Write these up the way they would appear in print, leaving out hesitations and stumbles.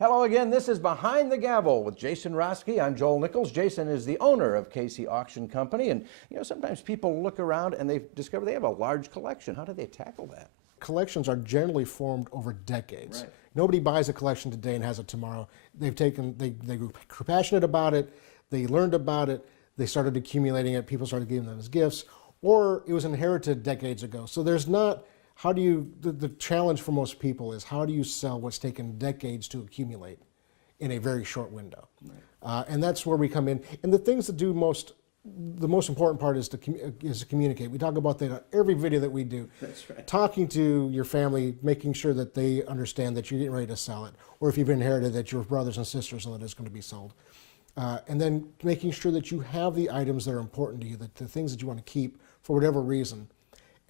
Hello again, this is Behind the Gavel with Jason Roski. I'm Joel Nichols. Jason is the owner of Casey Auction Company, and sometimes people look around and they discover they have a large collection. How do they tackle that? Collections are generally formed over decades. Right. Nobody buys a collection today and has it tomorrow. They grew passionate about it, they learned about it, they started accumulating it, people started giving them as gifts, or it was inherited decades ago. So there's not, the challenge for most people is how do you sell what's taken decades to accumulate in a very short window? Right. And that's where we come in. And the things that the most important part is to communicate. We talk about that on every video that we do. That's right. Talking to your family, making sure that they understand that you're getting ready to sell it, or if you've inherited that your brothers and sisters know that it's going to be sold. And then making sure that you have the items that are important to you, the things that you want to keep for whatever reason.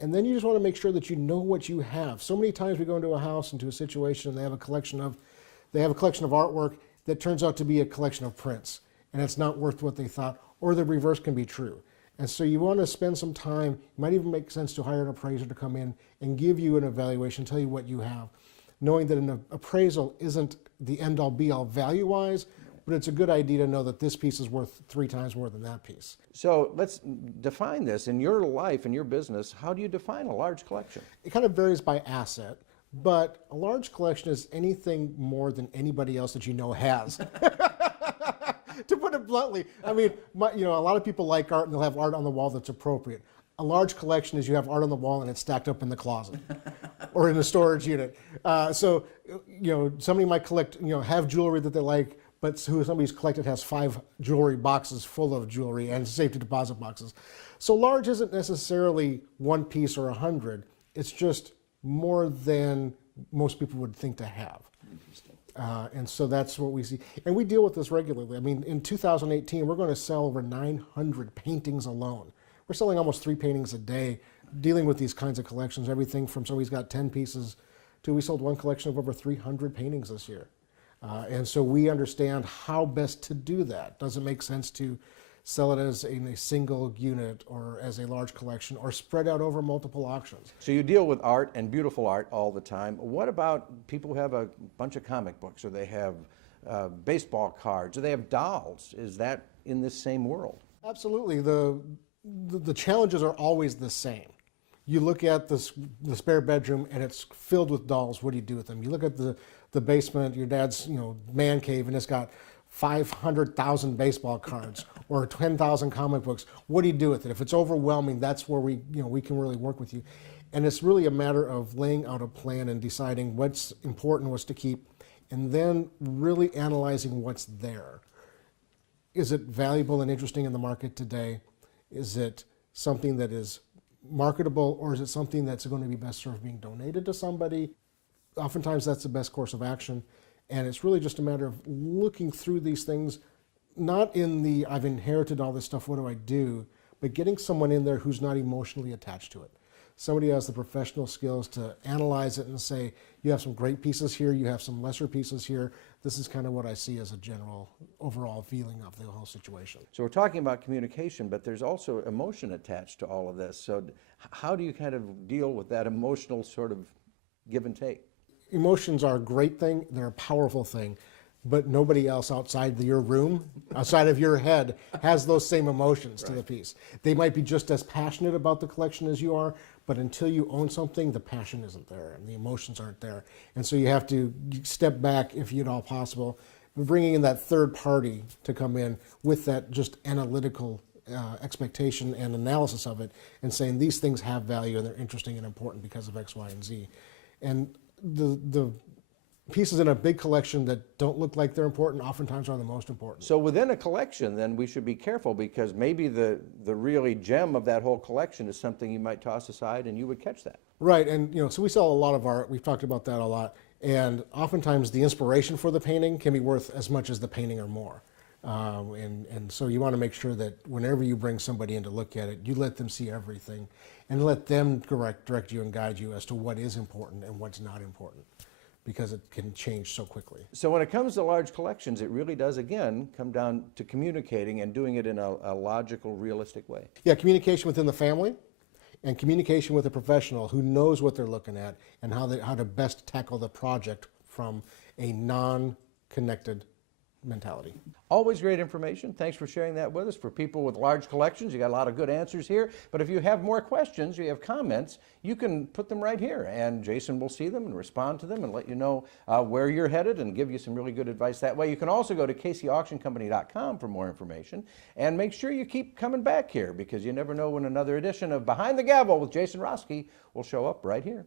And then you just want to make sure that you know what you have. So many times we go into a house, into a situation, and they have a collection of artwork that turns out to be a collection of prints, and it's not worth what they thought, or the reverse can be true. And so you want to spend some time, it might even make sense to hire an appraiser to come in and give you an evaluation, tell you what you have, knowing that an appraisal isn't the end-all be-all value-wise, but it's a good idea to know that this piece is worth 3 times more than that piece. So let's define this. In your life, in your business, how do you define a large collection? It kind of varies by asset, but a large collection is anything more than anybody else that you know has. To put it bluntly, I mean, a lot of people like art and they'll have art on the wall that's appropriate. A large collection is you have art on the wall and it's stacked up in the closet or in a storage unit. So somebody might collect, have jewelry that they like, but somebody's collected has 5 jewelry boxes full of jewelry and safety deposit boxes. So large isn't necessarily 1 piece or 100. It's just more than most people would think to have. And so that's what we see. And we deal with this regularly. I mean, in 2018, we're going to sell over 900 paintings alone. We're selling almost 3 paintings a day, dealing with these kinds of collections, everything from somebody's got 10 pieces to we sold one collection of over 300 paintings this year. And so we understand how best to do that. Does it make sense to sell it as in a single unit or as a large collection or spread out over multiple auctions? So you deal with art and beautiful art all the time. What about people who have a bunch of comic books, or they have baseball cards, or they have dolls? Is that in this same world? Absolutely. The challenges are always the same. You look at the spare bedroom and it's filled with dolls. What do you do with them? You look at the basement, your dad's man cave, and it's got 500,000 baseball cards or 10,000 comic books. What do you do with it? If it's overwhelming, that's where we can really work with you. And it's really a matter of laying out a plan and deciding what's important, what's to keep, and then really analyzing what's there. Is it valuable and interesting in the market today? Is it something that is marketable, or is it something that's going to be best served being donated to somebody? Oftentimes that's the best course of action, and it's really just a matter of looking through these things, not in the I've inherited all this stuff, what do I do, but getting someone in there who's not emotionally attached to it. Somebody who has the professional skills to analyze it and say, you have some great pieces here, you have some lesser pieces here. This is kind of what I see as a general overall feeling of the whole situation. So we're talking about communication, but there's also emotion attached to all of this. So how do you kind of deal with that emotional sort of give and take? Emotions are a great thing, they're a powerful thing, but nobody else outside your room, outside of your head, has those same emotions to the piece. They might be just as passionate about the collection as you are, but until you own something, the passion isn't there and the emotions aren't there. And so you have to step back, if at all possible, bringing in that third party to come in with that just analytical expectation and analysis of it, and saying these things have value and they're interesting and important because of X, Y, and Z. And the pieces in a big collection that don't look like they're important oftentimes are the most important. So within a collection, then, we should be careful, because maybe the really gem of that whole collection is something you might toss aside and you would catch that. Right, and so we sell a lot of art. We've talked about that a lot, and oftentimes the inspiration for the painting can be worth as much as the painting or more. And so you want to make sure that whenever you bring somebody in to look at it, you let them see everything and let them direct you and guide you as to what is important and what's not important, because it can change so quickly. So when it comes to large collections, it really does, again, come down to communicating and doing it in a logical, realistic way. Yeah, communication within the family and communication with a professional who knows what they're looking at and how to best tackle the project from a connected mentality. Always great information. Thanks for sharing that with us. For people with large collections, you got a lot of good answers here. But if you have more questions, you have comments, you can put them right here, and Jason will see them and respond to them and let you know where you're headed and give you some really good advice that way. You can also go to kcauctioncompany.com for more information, and make sure you keep coming back here, because you never know when another edition of Behind the Gavel with Jason Roski will show up right here.